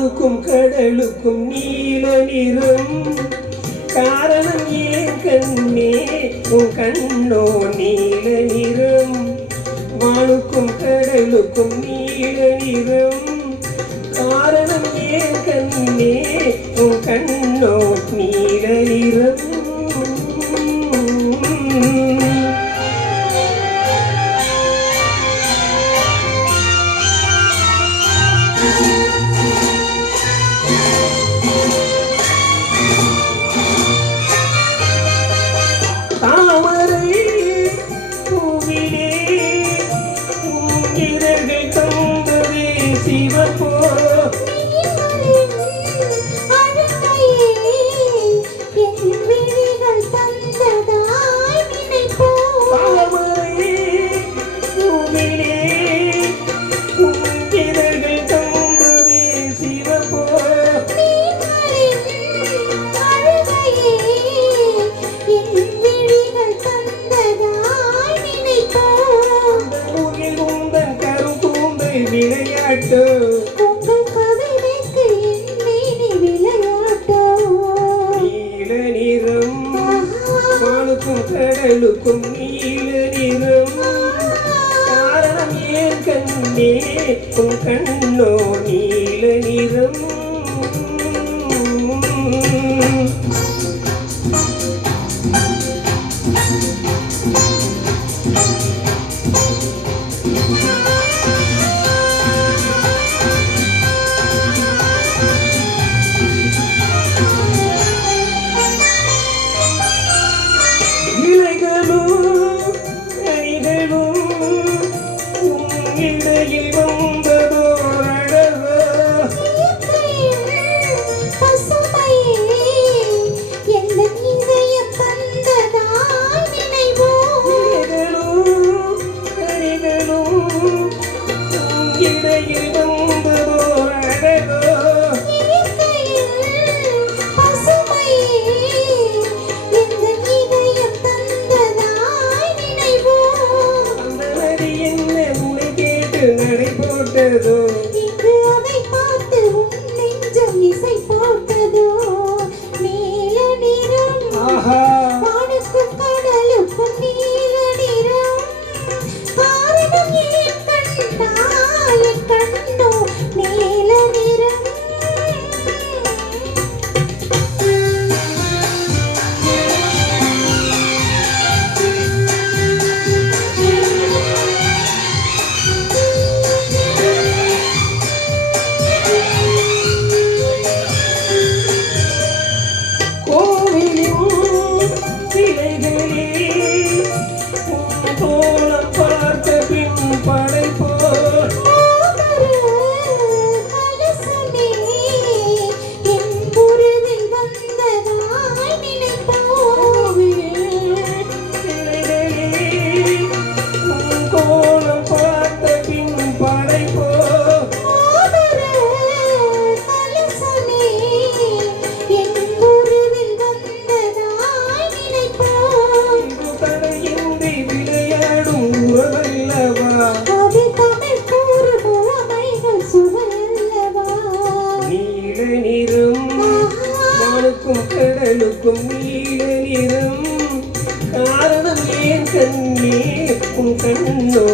வானுக்கும் கடலுக்கும் நீல நிறம். காரணம் ஏன் கண்ணே உன் கண்ணோ நீல நிறம். வானுக்கும் கடலுக்கும் நீல நிறம். காரணம் ஏன் கண்ணே உன் கண்ணோ நீல நிறம். தாமரை பூவிலே இதழ்கள் தந்ததே சிவப்போ. விளையாட்டோ உங்கள் கவிதைக்கு விளையாட்டோ. நீல நிறம். வானுக்கும் கடலுக்கும் நீல நிறம். காரணம் ஏன் கண்ணே உன் கண்ணோ நீல நிறம். இடையில் வந்ததோர் அழகோ. இடையில் வந்ததோர் அழகோ. நடை போட்டதோ இங்கு அதை பார்த்து உன் நெஞ்சம் இசை போட்டதோ. நீல நிறம். வானுக்கும் கடலுக்கும் நீல நிறம். காரணம் ஏன் கண்ணா என் கண்ணோ நீல நிறம். கோலம் பார்த்த பின் படைப்போ. கோலம் பார்த்த பின் படைப்போ. நீல நிறம். வானுக்கும் கடலுக்கும் நீல நிறம். காரணம் ஏன் கண்ணே உன் கண்ணோ